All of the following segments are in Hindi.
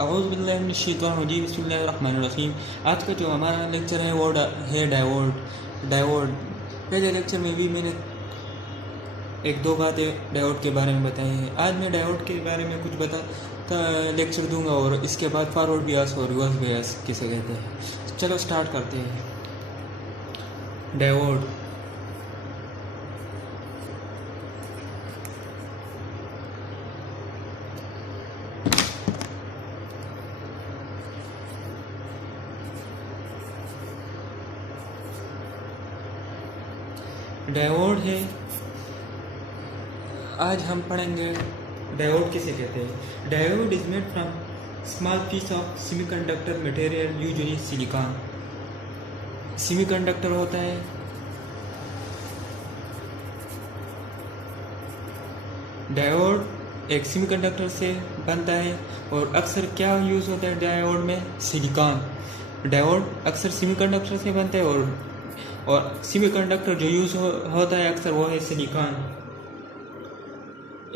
औज़ुबिल्लाहिमिनश्शैतानिर्रजीम बिस्मिल्लाहिर्रहमानिर्रहीम। आज का जो हमारा लेक्चर है वो है डायोड। पहले लेक्चर में भी मैंने एक दो बातें डायोड के बारे में बताई हैं। आज मैं डायोड के बारे में कुछ लेक्चर दूंगा और इसके बाद फॉरवर्ड बियास और रिवर्स बियास किसे कहते हैं। चलो स्टार्ट करते हैं। डायोड डायोड है। आज हम पढ़ेंगे डायोड किसे कहते हैं। Diode is made from small piece of semiconductor material usually silicon. Semiconductor होता है, डायोड एक सेमीकंडक्टर से बनता है और अक्सर क्या यूज़ होता है डायोड में, सिलिकॉन। डायोड अक्सर सेमीकंडक्टर से बनता है और सेमीकंडक्टर जो यूज़ होता है अक्सर वो है silicon.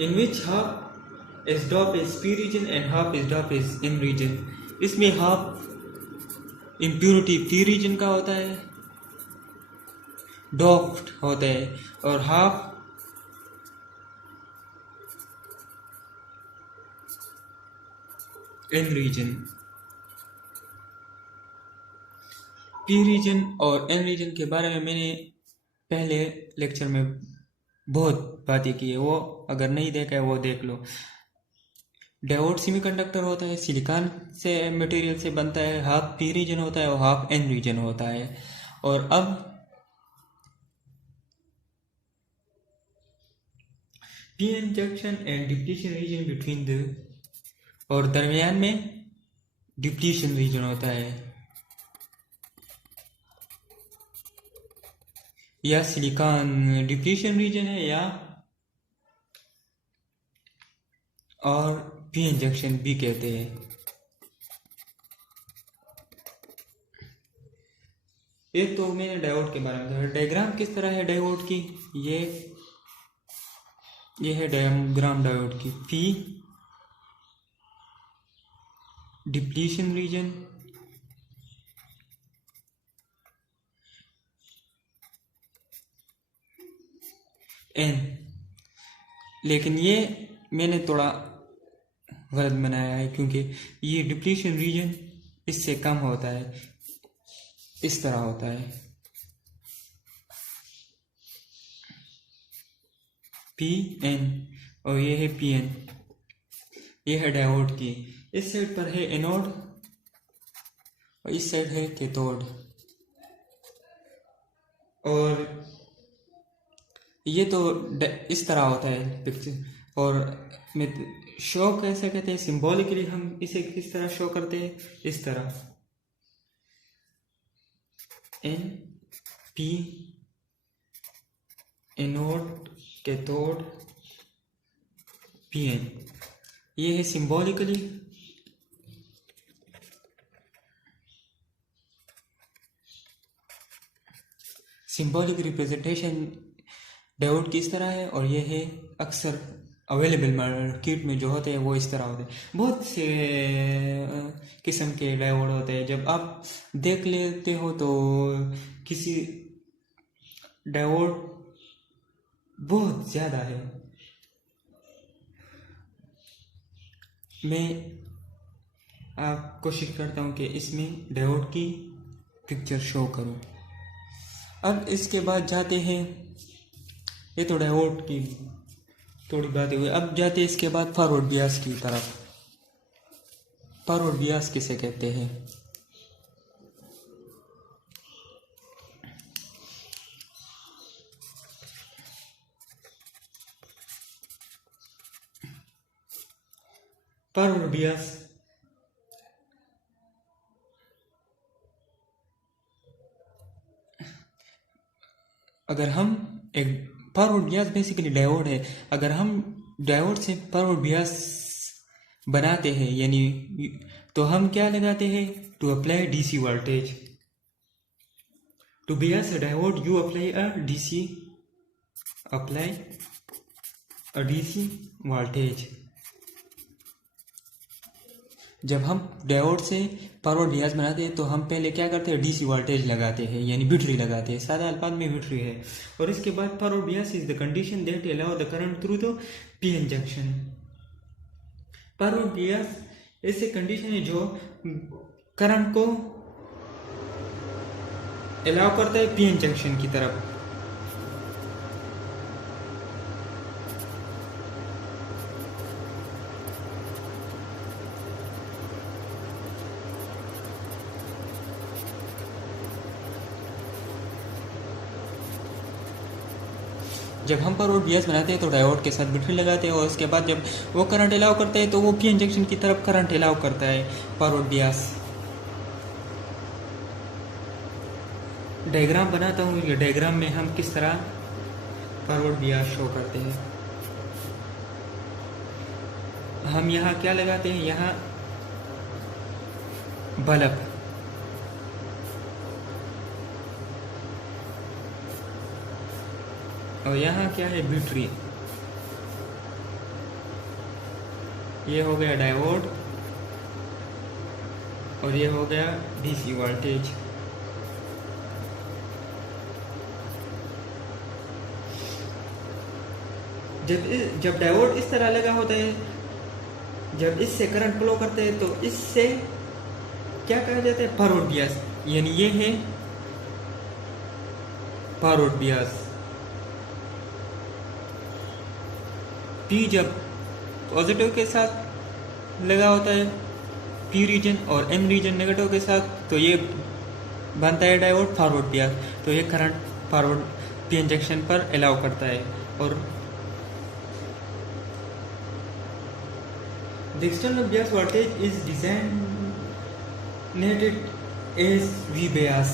In which half is dope is P region and half is dope is N region. इसमें हाफ इम्प्योरिटी पी रीजन का होता है, डॉप्ड होता है, और half N region. P region और एन रीजन के बारे में मैंने पहले लेक्चर में बहुत बातें की है, वो अगर नहीं देखा है वो देख लो। डायोड सेमीकंडक्टर होता है, सिलिकॉन से मटेरियल से बनता है, हाफ पी रीजन होता है और हाफ एन रीजन होता है। और अब P N junction and depletion region between the, और दरमियान में डिप्लीशन रीजन होता है, या सिलिकॉन डिप्लीशन रीजन है या और पी एन जंक्शन भी कहते हैं। एक तो मैंने डायोड के बारे में बताया। डायग्राम किस तरह है डायोड की, ये है डायग्राम डायोड की। P depletion region, N. लेकिन ये मैंने थोड़ा गलत बनाया है क्योंकि ये डिप्लीशन रीजन इससे कम होता है, इस तरह होता है। पी एन और ये है पी एन, ये है डायोड की। इस साइड पर है एनोड और इस साइड है कैथोड। और ये तो इस तरह होता है पिक्चर। और मैं शो कैसे कहते हैं, सिंबॉलिकली हम इसे किस तरह शो करते हैं, इस तरह N P anode cathode P N, ये है सिंबॉलिकली। सिंबॉलिक रिप्रेजेंटेशन डायोड की इस तरह है, और ये है अक्सर अवेलेबल मार्केट में जो होते हैं वो इस तरह होते हैं। बहुत से किस्म के डायोड होते हैं। जब आप देख लेते हो तो किसी डायोड बहुत ज़्यादा है। मैं आप कोशिश करता हूँ कि इसमें डायोड की पिक्चर शो करूँ। अब इसके बाद जाते हैं, ये तो डायोड की थोड़ी बातें हुई। अब जाते हैं इसके बाद फॉरवर्ड बियास की तरफ। फॉरवर्ड बियास किसे कहते हैं। फॉरवर्ड बियास अगर हम एक फॉरवर्ड बियास बेसिकली डायोड है। अगर हम डायोड से फॉरवर्ड बियास बनाते हैं यानी तो हम क्या लगाते हैं, to apply DC voltage. To bias a diode you apply a DC voltage. जब हम डायोड से फॉरवर्ड बियास बनाते हैं तो हम पहले क्या करते हैं, डीसी वोल्टेज लगाते हैं, यानी बैटरी लगाते हैं, सादा अल्फाज में बैटरी है। और इसके बाद forward Beas is the condition that allow the current through the PN junction. Forward Beas ऐसे कंडीशन है जो करंट को अलाउ करता है पीएन जंक्शन की तरफ। जब हम फॉरवर्ड बियास बनाते हैं तो डायोड के साथ बैटरी लगाते हैं और उसके बाद जब वो करंट अलाउ करते हैं तो वो पीएन जंक्शन की तरफ करंट अलाउ करता है फॉरवर्ड बियास। डायग्राम बनाता हूँ, ये डायग्राम में हम किस तरह फॉरवर्ड बियास शो करते हैं। हम यहाँ क्या लगाते हैं, यहाँ बल्ब, और यहाँ क्या है, बैटरी। ये हो गया डायोड और ये हो गया डीसी वोल्टेज। जब डायोड इस तरह लगा होता है, जब इससे करंट फ्लो करते हैं तो इससे क्या कहा जाता है, फॉरवर्ड बियास, यानी ये है फॉरवर्ड बियास। पी जब पॉजिटिव के साथ लगा होता है पी रीजन और एन रीजन नेगेटिव के साथ, तो ये बनता है डायोड फॉरवर्ड बियास। तो ये करंट फॉरवर्ड पीएन जंक्शन पर अलाउ करता है। और the external bias voltage is designated as V bias.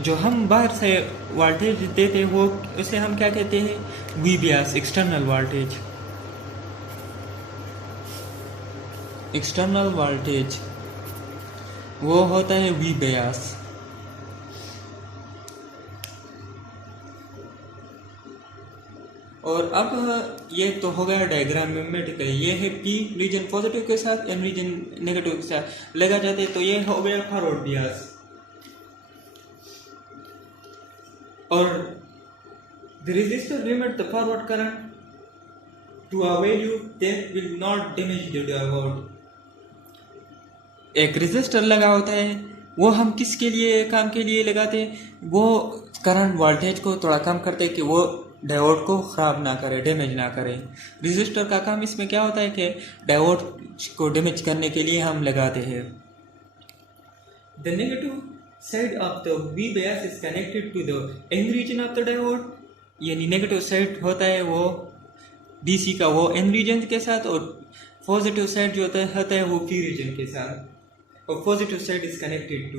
जो हम बाहर से वोल्टेज देते हैं वो उसे हम क्या कहते हैं, V bias, external voltage. External voltage वो होता है वी बियास। और अब ये तो हो गया डायग्राम में मेटिकली, ये है पी रीजन पॉजिटिव के साथ, एन रीजन नेगेटिव के साथ लगा जाते हैं, तो ये हो गया फॉरवर्ड बियास। और the resistor limit the forward current to a value that will not damage the diode। एक रेजिस्टर लगा होता है, वो हम किसके लिए, काम के लिए लगाते हैं, वो करंट वोल्टेज को थोड़ा कम करते हैं कि वो डायोड को खराब ना करे, डैमेज ना करे। रेजिस्टर का काम इसमें क्या होता है कि डायोड को डैमेज करने के लिए हम लगाते हैं। The negative side of the V bias is connected to the N region of the diode, यानी नेगेटिव साइड होता है वो डीसी का वो एन रीजन के साथ, और पॉजिटिव साइड जो होता है वो पी रीजन के साथ, और positive side is connected to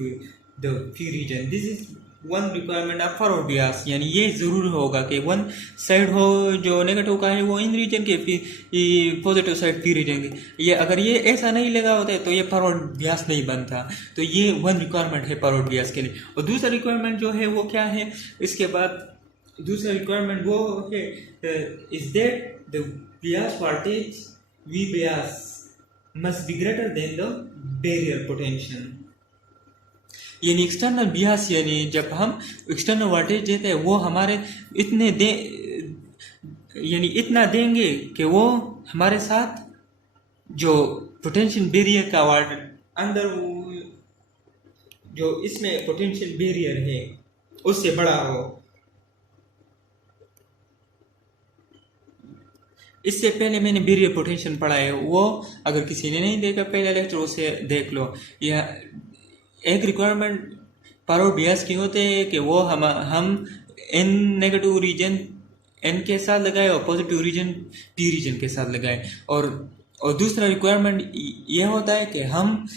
the P region. This is one requirement of forward bias, यानी ये जरूर होगा कि वन साइड हो जो नेगेटिव का है वो इन रीजन के, पॉजिटिव साइड पी रीजन की। ये अगर ये ऐसा नहीं लगा होता है तो ये फॉरवर्ड बियास नहीं बनता। तो ये वन रिक्वायरमेंट है फॉरवर्ड बियास के लिए। और दूसरा रिक्वायरमेंट जो है वो क्या है, इसके बाद दूसरा रिक्वायरमेंट वो है is that the Beas voltage V Beas must be greater than the barrier potential. यानी एक्सटर्नल बियास, यानी जब हम एक्सटर्नल वोल्टेज देते हैं वो हमारे इतने दे, यानी इतना देंगे कि वो हमारे साथ जो पोटेंशियल बैरियर का अंदर जो इसमें पोटेंशियल बैरियर है उससे बड़ा हो। इससे पहले मैंने बैरियर पोटेंशियल पढ़ा है, वो अगर किसी ने नहीं देखा पहला लेक्चर उसे देख लो। यह एक रिक्वायरमेंट फॉरवर्ड बियास की होते हैं कि वो हम एन नेगेटिव रीजन एन के साथ लगाए और पॉजिटिव रीजन पी रीजन के साथ लगाए। और दूसरा रिक्वायरमेंट ये होता है कि हम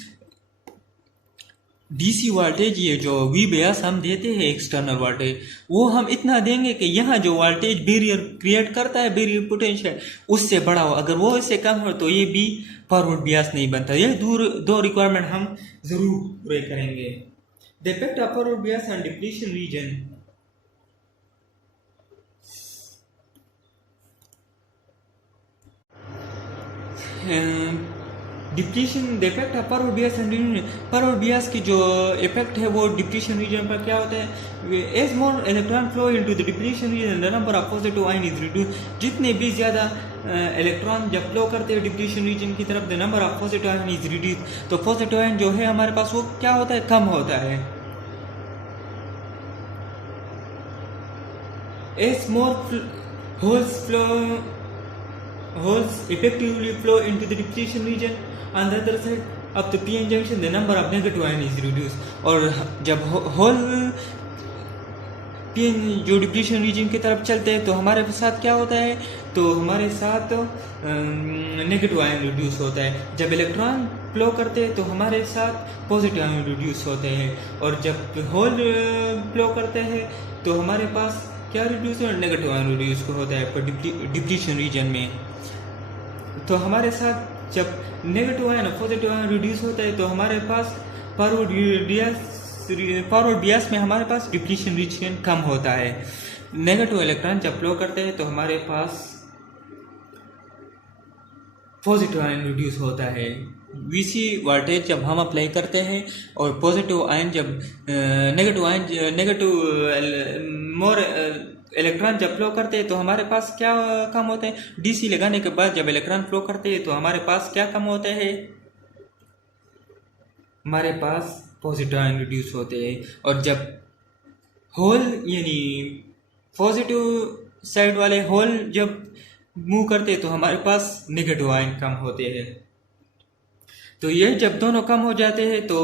डीसी वोल्टेज, ये जो वी बियास हम देते हैं एक्सटर्नल वोल्टेज, वो हम इतना देंगे कि यहाँ जो वोल्टेज बैरियर क्रिएट करता है, बैरियर पोटेंशियल, उससे बड़ा हो। अगर वो इससे कम हो तो ये भी फॉरवर्ड बियास नहीं बनता। ये दो रिक्वायरमेंट हम जरूर पूरे करेंगे। The effect of forward Beas on depletion region. Depletion the effect of forward bias and forward Beas की जो इफेक्ट है वो डिप्लीशन रीजन पर क्या होता है, as more electron flow into the depletion region the number of positive ion is reduce. जितने भी ज़्यादा इलेक्ट्रॉन जब फ्लो करते हैं डिप्लीशन रीजन की तरफ, the number of positive ion is reduce. तो पॉजिटिव आयन जो है हमारे पास वो क्या होता है, कम होता है। As more holes effectively flow into the depletion region. On the other side of the p-n junction, the number of negative ion is reduced. और जब होल पीएन जो डिप्लीशन रीजन की तरफ चलते हैं तो हमारे साथ क्या होता है, तो हमारे साथ नेगेटिव आयन रिड्यूस होता है। जब इलेक्ट्रॉन फ्लो करते हैं तो हमारे साथ पॉजिटिव आयन रिड्यूस होते हैं, और जब होल फ्लो करते हैं तो हमारे पास क्या रिड्यूस है, नेगेटिव आयन रिड्यूस होता है पर डिप्लीशन रीजन में। तो हमारे साथ जब नेगेटिव आयन और पॉजिटिव आयन रिड्यूस होता है तो हमारे पास फॉरवर्ड बियास में हमारे पास डिप्लीशन रीजन कम होता है। नेगेटिव इलेक्ट्रॉन जब फ्लो करते हैं तो हमारे पास पॉजिटिव आयन रिड्यूस होता है। वीसी वोल्टेज जब हम अप्लाई करते हैं और पॉजिटिव आयन जब नेगेटिव मोर इलेक्ट्रॉन जब फ्लो करते हैं तो हमारे पास क्या कम होते हैं, डीसी लगाने के बाद जब इलेक्ट्रॉन फ्लो करते हैं तो हमारे पास क्या कम होते हैं, हमारे पास पॉजिटिव आयन रिड्यूस होते हैं। और जब होल यानी पॉजिटिव साइड वाले होल जब मूव करते हैं तो हमारे पास नेगेटिव आयन कम होते हैं। तो ये जब दोनों कम हो जाते हैं तो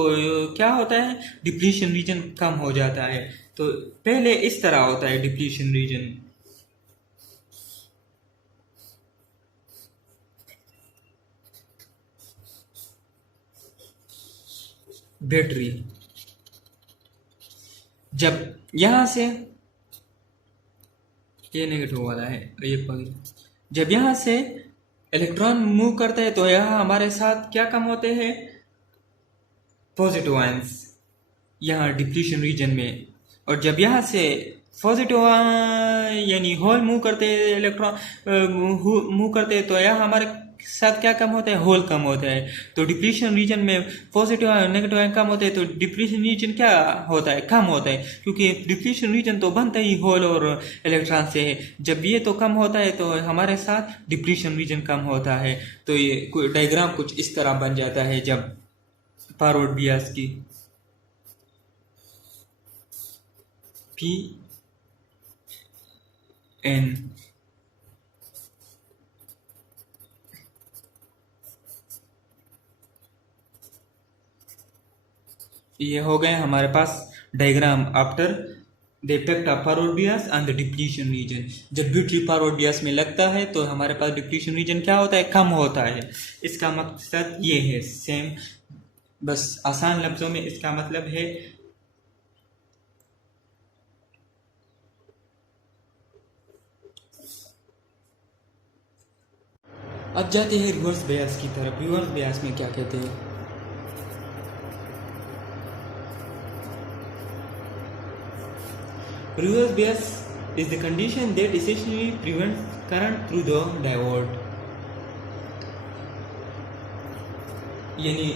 क्या होता है, डिप्लीशन रीजन कम हो जाता है। तो पहले इस तरह होता है डिप्लीशन रीजन। बैटरी जब यहां से ये नेगेटिव वाला है, ये पॉजिटिव, जब यहां से इलेक्ट्रॉन मूव करते हैं तो यहाँ हमारे साथ क्या कम होते हैं, पॉजिटिव आयंस यहाँ डिप्लीशन रीजन में। और जब यहाँ से पॉजिटिव यानी होल मूव करते हैं, इलेक्ट्रॉन मूव करते हैं तो यहाँ हमारे साथ क्या कम होता है, होल कम होता है। तो डिप्लीशन रीजन में पॉजिटिव आयन नेगेटिव आयन कम होते हैं, तो डिप्लीशन रीजन क्या होता है, कम होता है, क्योंकि डिप्लीशन रीजन तो बनता ही होल और इलेक्ट्रॉन से है। जब ये तो कम होता है तो हमारे साथ डिप्लीशन रीजन कम होता है। तो ये डायग्राम कुछ इस तरह बन जाता है जब फॉरवर्ड बियास की पी एन ये हो गए हमारे पास diagram after the effect of forward bias and the depletion region. जब बैटरी फॉरवर्ड बियास में लगता है तो हमारे पास डिप्लीशन रीजन क्या होता है, कम होता है। इसका मकसद ये है, सेम बस आसान लफ्जों में इसका मतलब है अब जाते हैं रिवर्स बियास की तरफ। रिवर्स बियास में क्या कहते हैं, reverse bias is the condition that essentially prevents current through the diode। यानी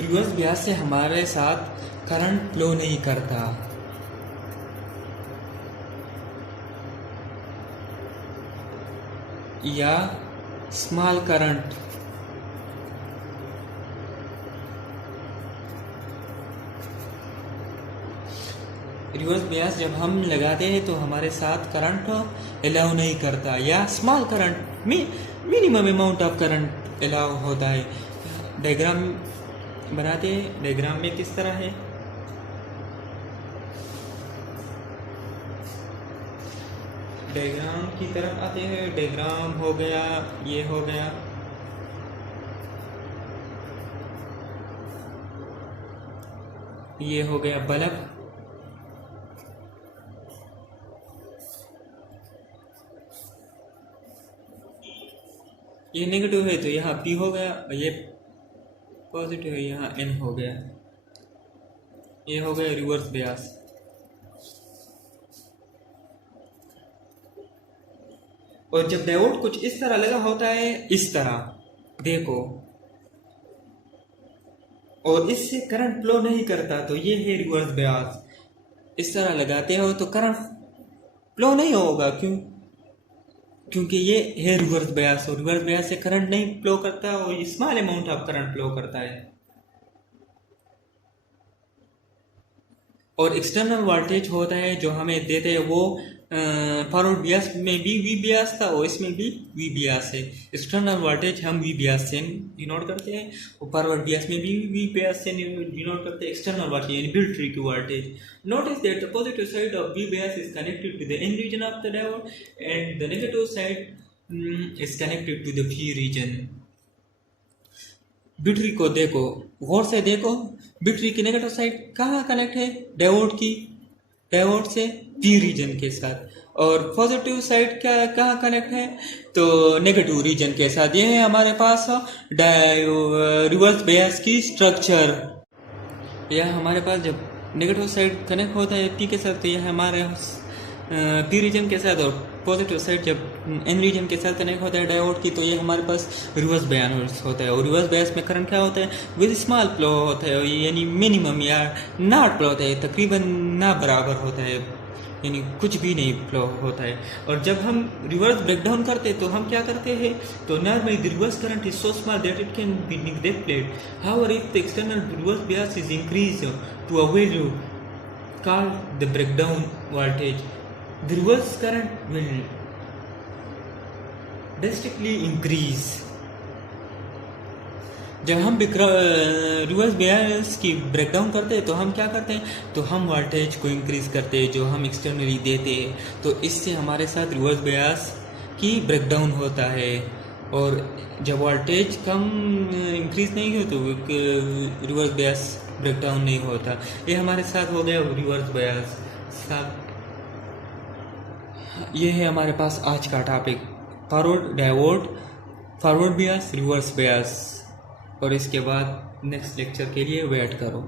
रिवर्स बियास से हमारे साथ करंट फ्लो नहीं करता, या स्मॉल करंट रिवर्स बियास जब हम लगाते हैं तो हमारे साथ करंट अलाउ नहीं करता, या small current minimum amount of current allow होता है। डायग्राम बनाते हैं, डायग्राम में किस तरह है, डायग्राम की तरफ आते हैं। डायग्राम हो गया, ये हो गया, ये हो गया बल्ब, ये नेगेटिव है तो यहाँ P हो गया, और ये पॉजिटिव है यहाँ N हो गया। ये हो गया रिवर्स बियास। और जब डायोड कुछ इस तरह लगा होता है, इस तरह देखो, और इससे करंट फ्लो नहीं करता, तो ये है रिवर्स बयास। इस तरह लगाते हो तो करंट फ्लो नहीं होगा, क्योंकि ये है रिवर्स बयास, और रिवर्स बयास से करंट नहीं फ्लो करता और small amount of current flow करता है। और एक्सटर्नल वोल्टेज होता है जो हमें देते हैं वो फॉरवर्ड बियास में भी वी बियास था और इसमें भी वी बियास है। एक्सटर्नल वोल्टेज हम वी बियास से डिनोट करते हैं और फॉरवर्ड बियास में भी वी बियास से डिनोट करते हैं एक्सटर्नल वोल्टेज यानी बिल्ट ट्री की वोल्टेज। Notice that the positive side of V bias is connected to the N region of the diode and the negative side is connected to the P region. Battery को देखो, गौर से देखो, बैटरी की नेगेटिव साइड कहाँ कनेक्ट है? डायोड से पी रीजन के साथ, और पॉजिटिव साइड क्या कहाँ कनेक्ट है? तो नेगेटिव रीजन के साथ। ये है हमारे पास रिवर्स बयास की स्ट्रक्चर। यह हमारे पास जब नेगेटिव साइड कनेक्ट होता है पी के साथ, तो यह हमारे पी रीजन के साथ, और पॉजिटिव साइड जब एन रीजन के साथ कनेक्ट होता है डायोड की, तो ये हमारे पास रिवर्स बयास होता है। और रिवर्स बयास में करंट क्या होता है? विद स्मॉल फ्लो होता है, यानी मिनिमम या नॉट फ्लो होता है, तकरीबन ना बराबर होता है, यानी कुछ भी नहीं फ्लो होता है। और जब हम रिवर्स ब्रेकडाउन करते हैं तो हम क्या करते हैं? तो normally the reverse current is so small that it can be neglected. However if the external reverse bias is increase to a value called the breakdown voltage, the reverse current will drastically increase। जब हम रिवर्स बयास की ब्रेकडाउन करते हैं तो हम क्या करते हैं? तो हम वोल्टेज को इंक्रीज करते हैं जो हम एक्सटर्नली देते हैं, तो इससे हमारे साथ रिवर्स बयास की ब्रेकडाउन होता है। और जब वोल्टेज कम इंक्रीज नहीं हो तो रिवर्स बयास ब्रेकडाउन नहीं होता। ये हमारे साथ हो गया रिवर्स बयास साथ। ये है हमारे पास आज का topic, forward diode, forward Beas, reverse Beas. और इसके बाद नेक्स्ट लेक्चर के लिए वेट करो।